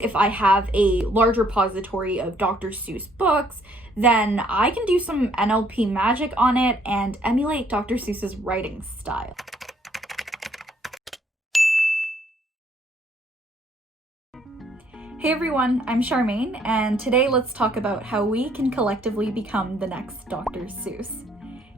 If I have a large repository of Dr. Seuss books, then I can do some NLP magic on it and emulate Dr. Seuss's writing style. Hey everyone, I'm Charmaine, and today let's talk about how we can collectively become the next Dr. Seuss.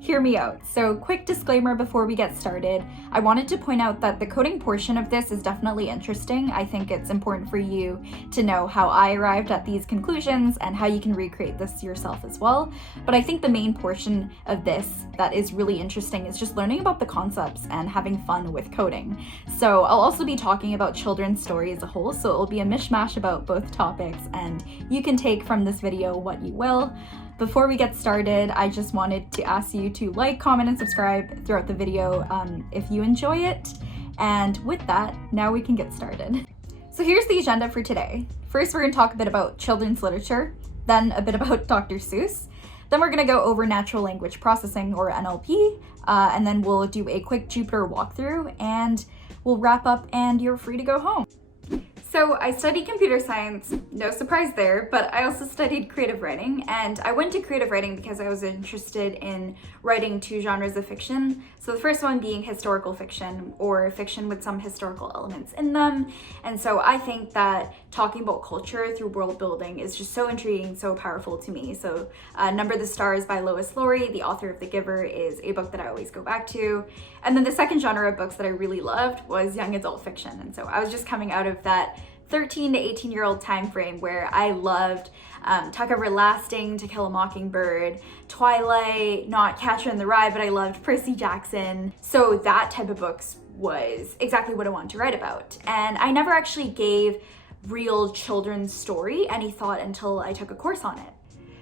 Hear me out. So, quick disclaimer before we get started. I wanted to point out that the coding portion of this is definitely interesting. I think it's important for you to know how I arrived at these conclusions and how you can recreate this yourself as well. But I think the main portion of this that is really interesting is just learning about the concepts and having fun with coding. So I'll also be talking about children's story as a whole, so it'll be a mishmash about both topics, and you can take from this video what you will. Before we get started, I just wanted to ask you to like, comment, and subscribe throughout the video if you enjoy it. And with that, now we can get started. So here's the agenda for today. First, we're going to talk a bit about children's literature, then a bit about Dr. Seuss. Then we're going to go over natural language processing, or NLP, and then we'll do a quick Jupyter walkthrough, and we'll wrap up and you're free to go home. So I studied computer science, no surprise there, but I also studied creative writing, and I went to creative writing because I was interested in writing two genres of fiction. So the first one being historical fiction, or fiction with some historical elements in them. And so I think that talking about culture through world building is just so intriguing, so powerful to me. So Number the Stars by Lois Lowry, the author of The Giver, is a book that I always go back to. And then the second genre of books that I really loved was young adult fiction. And so I was just coming out of that 13 to 18-year-old time frame where I loved Tuck Everlasting, To Kill a Mockingbird, Twilight, not Catcher in the Rye, but I loved Percy Jackson. So that type of books was exactly what I wanted to write about. And I never actually gave real children's story any thought until I took a course on it.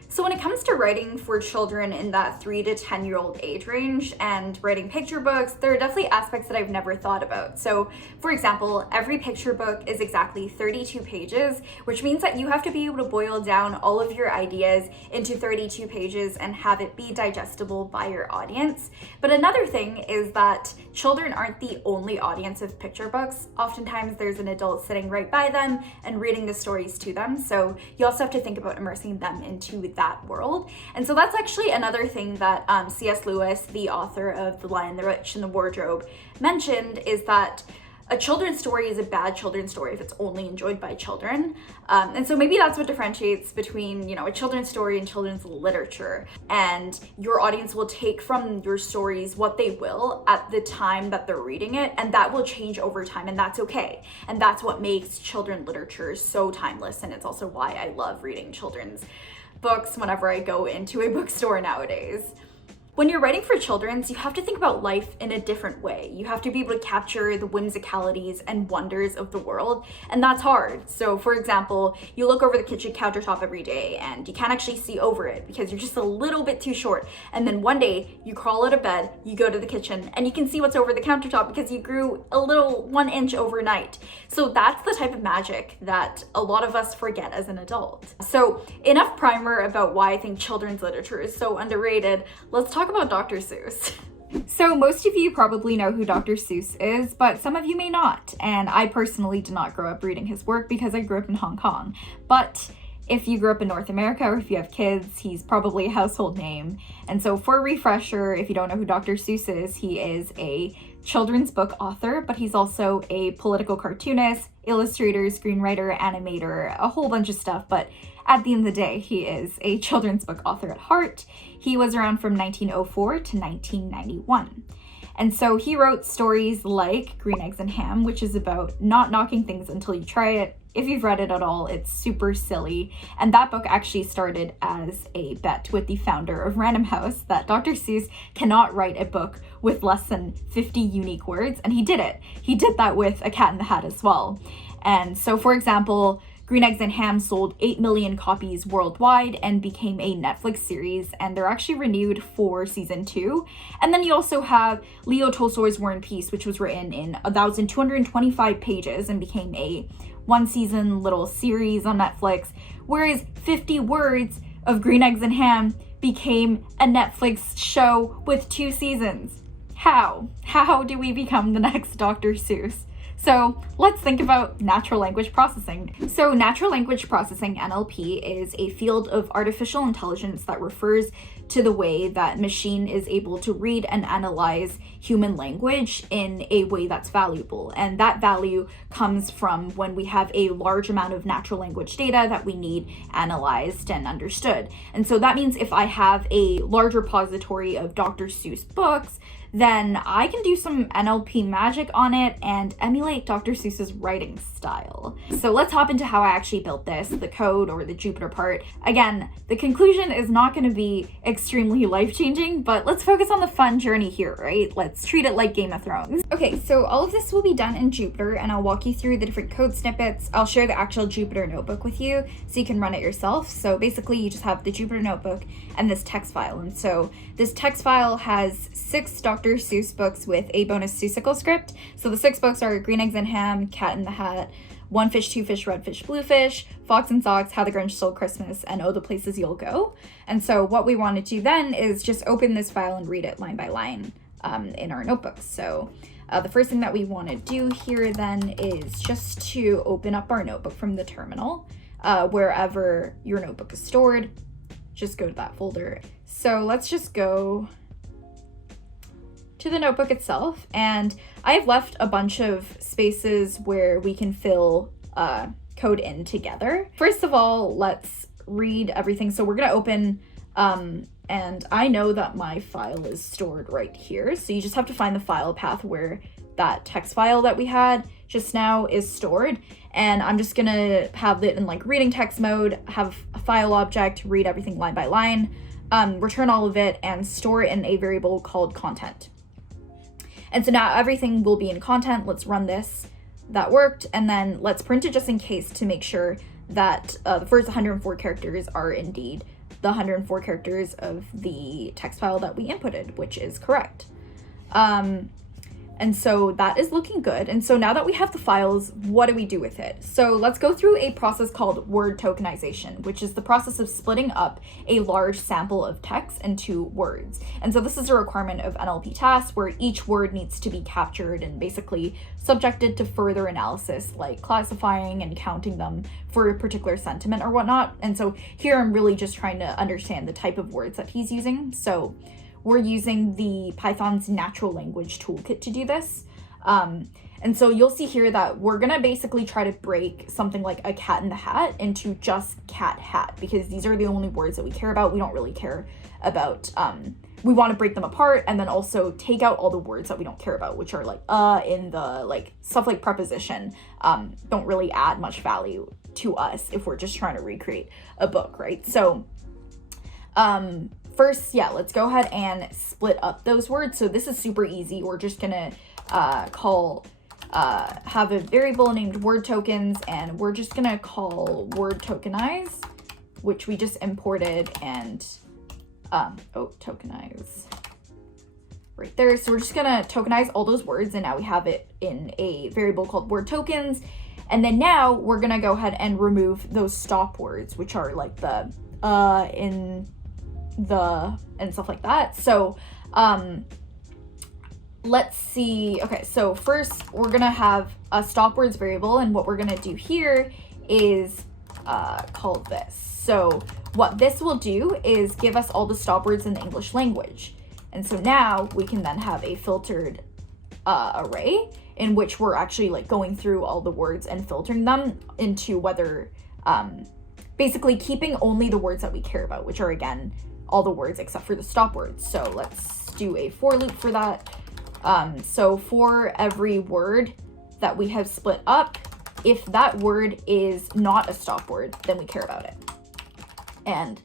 So when it comes to writing for children in that 3 to 10-year-old age range and writing picture books, there are definitely aspects that I've never thought about. So for example, every picture book is exactly 32 pages, which means that you have to be able to boil down all of your ideas into 32 pages and have it be digestible by your audience. But another thing is that children aren't the only audience of picture books. Oftentimes there's an adult sitting right by them and reading the stories to them. So you also have to think about immersing them into that world. And so that's actually another thing that C.S. Lewis, the author of The Lion, the Witch, and the Wardrobe, mentioned, is that a children's story is a bad children's story if it's only enjoyed by children. And so maybe that's what differentiates between, a children's story and children's literature. And your audience will take from your stories what they will at the time that they're reading it, and that will change over time, and that's okay. And that's what makes children's literature so timeless, and it's also why I love reading children's books whenever I go into a bookstore nowadays. When you're writing for children's, you have to think about life in a different way. You have to be able to capture the whimsicalities and wonders of the world, and that's hard. So for example, you look over the kitchen countertop every day and you can't actually see over it because you're just a little bit too short. And then one day you crawl out of bed, you go to the kitchen, and you can see what's over the countertop because you grew a little 1 inch overnight. So that's the type of magic that a lot of us forget as an adult. So enough primer about why I think children's literature is so underrated. Let's talk about Dr. Seuss. So most of you probably know who Dr. Seuss is, but some of you may not. And I personally did not grow up reading his work because I grew up in Hong Kong. But if you grew up in North America, or if you have kids, he's probably a household name. And so for a refresher, if you don't know who Dr. Seuss is, he is a children's book author, but he's also a political cartoonist, illustrator, screenwriter, animator, a whole bunch of stuff. But at the end of the day, he is a children's book author at heart. He was around from 1904 to 1991. And so he wrote stories like Green Eggs and Ham, which is about not knocking things until you try it. If you've read it at all, it's super silly. And that book actually started as a bet with the founder of Random House that Dr. Seuss cannot write a book with less than 50 unique words, and he did it. He did that with A Cat in the Hat as well. And so, for example, Green Eggs and Ham sold 8 million copies worldwide and became a Netflix series, and they're actually renewed for season 2. And then you also have Leo Tolstoy's War and Peace, which was written in 1,225 pages and became a 1-season little series on Netflix, whereas 50 words of Green Eggs and Ham became a Netflix show with 2 seasons. How? How do we become the next Dr. Seuss? So let's think about natural language processing. So natural language processing, NLP, is a field of artificial intelligence that refers to the way that machine is able to read and analyze human language in a way that's valuable. And that value comes from when we have a large amount of natural language data that we need analyzed and understood. And so that means if I have a large repository of Dr. Seuss books, then I can do some NLP magic on it and emulate Dr. Seuss's writing style. So let's hop into how I actually built this, the code or the Jupyter part. Again, the conclusion is not going to be extremely life-changing, but let's focus on the fun journey here, right? Let's treat it like Game of Thrones. Okay, so all of this will be done in Jupyter, and I'll walk you through the different code snippets. I'll share the actual Jupyter notebook with you so you can run it yourself. So basically you just have the Jupyter notebook and this text file. And so this text file has 6 Dr. Seuss books with a bonus Seussical script. So the 6 books are Green Eggs and Ham, Cat in the Hat, One Fish, Two Fish, Red Fish, Blue Fish, Fox and Socks, How the Grinch Stole Christmas, and Oh, the Places You'll Go. And so what we want to do then is just open this file and read it line by line in our notebooks. So the first thing that we want to do here then is just to open up our notebook from the terminal. Wherever your notebook is stored, just go to that folder. So let's just go to the notebook itself, and I've left a bunch of spaces where we can fill code in together. First of all, let's read everything. So we're gonna open, and I know that my file is stored right here. So you just have to find the file path where that text file that we had just now is stored. And I'm just gonna have it in like reading text mode, have a file object, read everything line by line, return all of it, and store it in a variable called content. And so now everything will be in content. Let's run this. That worked. And then let's print it just in case to make sure that the first 104 characters are indeed the 104 characters of the text file that we inputted, which is correct. And so that is looking good. And so now that we have the files, what do we do with it? So let's go through a process called word tokenization, which is the process of splitting up a large sample of text into words. And so this is a requirement of NLP tasks where each word needs to be captured and basically subjected to further analysis, like classifying and counting them for a particular sentiment or whatnot. And so here I'm really just trying to understand the type of words that he's using. So we're using the Python's natural language toolkit to do this. And so you'll see here that we're gonna basically try to break something like a cat in the hat into just cat hat, because these are the only words that we care about. We don't really care about, we wanna break them apart and then also take out all the words that we don't care about, which are like in the like stuff like preposition, don't really add much value to us if we're just trying to recreate a book, right? So, first, yeah, let's go ahead and split up those words. So this is super easy. We're just gonna have a variable named word tokens, and we're just gonna call word tokenize, which we just imported, and tokenize right there. So we're just gonna tokenize all those words, and now we have it in a variable called word tokens. And then now we're gonna go ahead and remove those stop words, which are like the in the and stuff like that. So let's see. Okay, so first we're gonna have a stop words variable, and what we're gonna do here is call this. So what this will do is give us all the stop words in the English language. And so now we can then have a filtered array in which we're actually like going through all the words and filtering them into whether basically keeping only the words that we care about, which are again all the words except for the stop words. So let's do a for loop for that. So for every word that we have split up, if that word is not a stop word, then we care about it. And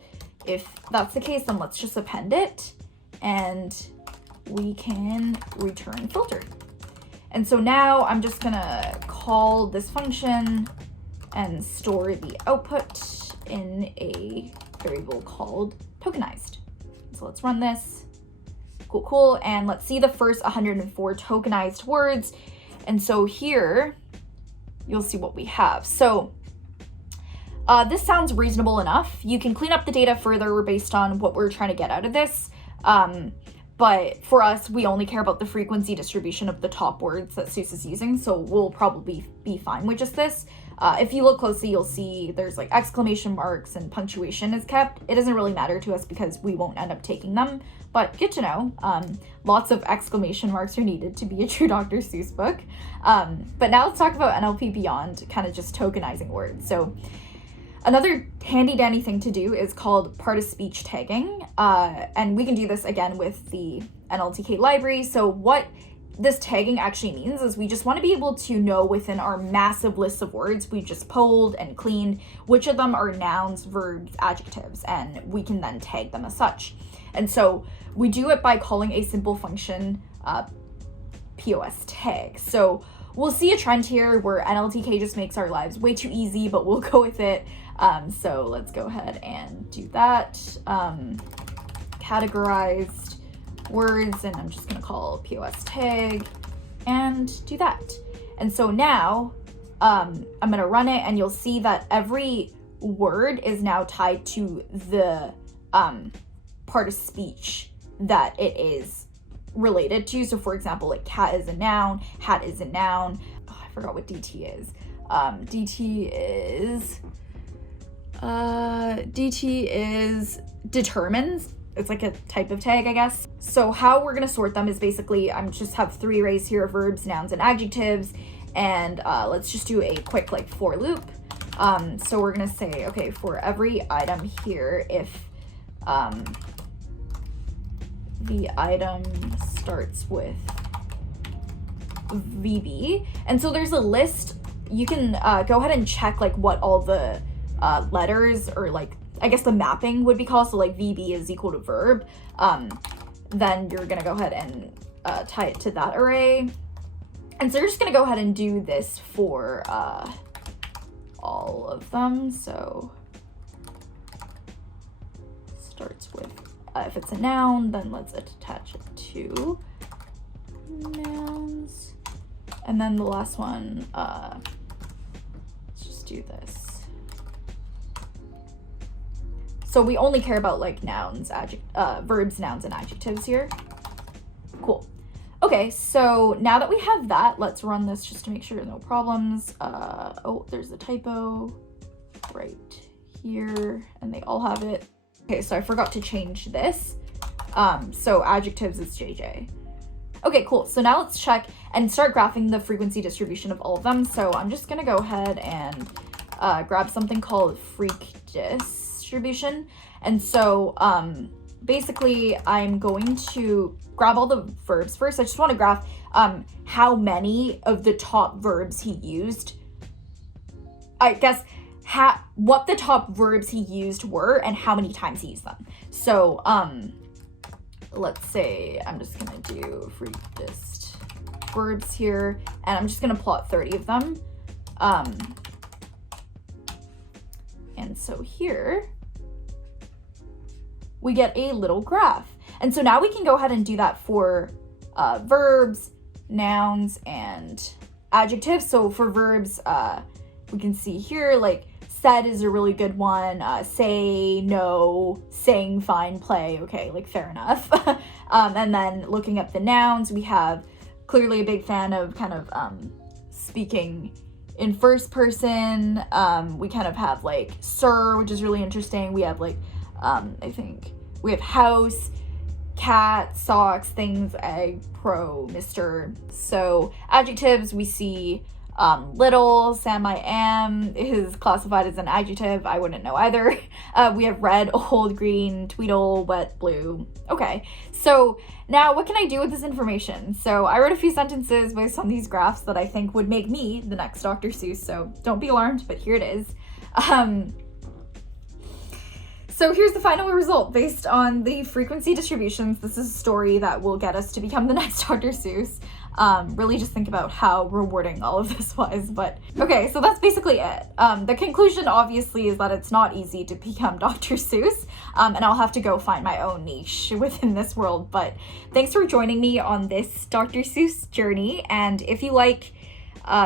if that's the case, then let's just append it and we can return filtered. And so now I'm just gonna call this function and store the output in a variable called tokenized. So let's run this. Cool. And let's see the first 104 tokenized words. And so here you'll see what we have. So this sounds reasonable enough. You can clean up the data further based on what we're trying to get out of this. but for us, we only care about the frequency distribution of the top words that Seuss is using, so we'll probably be fine with just this. If you look closely, you'll see there's like exclamation marks and punctuation is kept. It doesn't really matter to us because we won't end up taking them, but good to know. Lots of exclamation marks are needed to be a true Dr. Seuss book. But now let's talk about NLP beyond kind of just tokenizing words. So another handy dandy thing to do is called part-of-speech tagging. And we can do this again with the NLTK library. So what this tagging actually means is we just want to be able to know within our massive list of words we just pulled and cleaned which of them are nouns, verbs, adjectives, and we can then tag them as such. And so we do it by calling a simple function POS tag. So we'll see a trend here where NLTK just makes our lives way too easy, but we'll go with it. So let's go ahead and do that. Categorized words, and I'm just gonna call POS tag and do that. And so now I'm gonna run it, and you'll see that every word is now tied to the part of speech that it is related to. So for example, like cat is a noun, hat is a noun. Oh, I forgot what DT is. DT is determines. It's like a type of tag, I guess. So how we're gonna sort them is basically, I'm just have 3 arrays here of verbs, nouns, and adjectives. And let's just do a quick like for loop. So we're gonna say, okay, for every item here, if the item starts with VB. And so there's a list. You can go ahead and check like what all the letters, or like, I guess the mapping would be called. So like VB is equal to verb. Then you're gonna go ahead and tie it to that array. And so you're just gonna go ahead and do this for all of them. So starts with, if it's a noun, then let's attach it to nouns. And then the last one, let's just do this. So we only care about like nouns, verbs, nouns, and adjectives here. Cool. Okay, so now that we have that, let's run this just to make sure no problems. Oh, there's a typo right here, and they all have it. Okay, so I forgot to change this. So adjectives is JJ. Okay, cool. So now let's check and start graphing the frequency distribution of all of them. So I'm just gonna go ahead and grab something called freq distribution. And so basically I'm going to grab all the verbs first. I just want to graph how many of the top verbs he used. I guess what the top verbs he used were and how many times he used them. So let's say I'm just gonna do freq dist verbs here, and I'm just gonna plot 30 of them. And so here we get a little graph. And so now we can go ahead and do that for verbs, nouns, and adjectives. So for verbs, we can see here, like said is a really good one. Say, no, sing, fine, play. Okay, like fair enough. And then looking at the nouns, we have clearly a big fan of kind of speaking in first person. We kind of have like sir, which is really interesting. We have like, I think we have house, cat, socks, things, egg, pro, Mr. So adjectives, we see little, Sam I am is classified as an adjective. I wouldn't know either. We have red, old, green, tweedle, wet, blue. Okay, so now what can I do with this information? So I wrote a few sentences based on these graphs that I think would make me the next Dr. Seuss, so don't be alarmed, but here it is. So here's the final result based on the frequency distributions. This is a story that will get us to become the next Dr. Seuss. Really just think about how rewarding all of this was. But okay, so that's basically it. The conclusion obviously is that it's not easy to become Dr. Seuss, and I'll have to go find my own niche within this world. But thanks for joining me on this Dr. Seuss journey. And if you like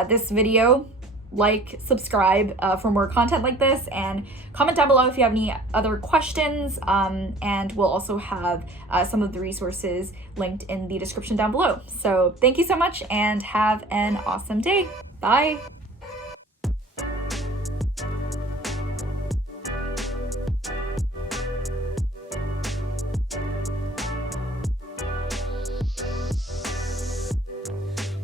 this video, like, subscribe for more content like this, and comment down below if you have any other questions, and we'll also have some of the resources linked in the description down below. So thank you so much and have an awesome day. Bye.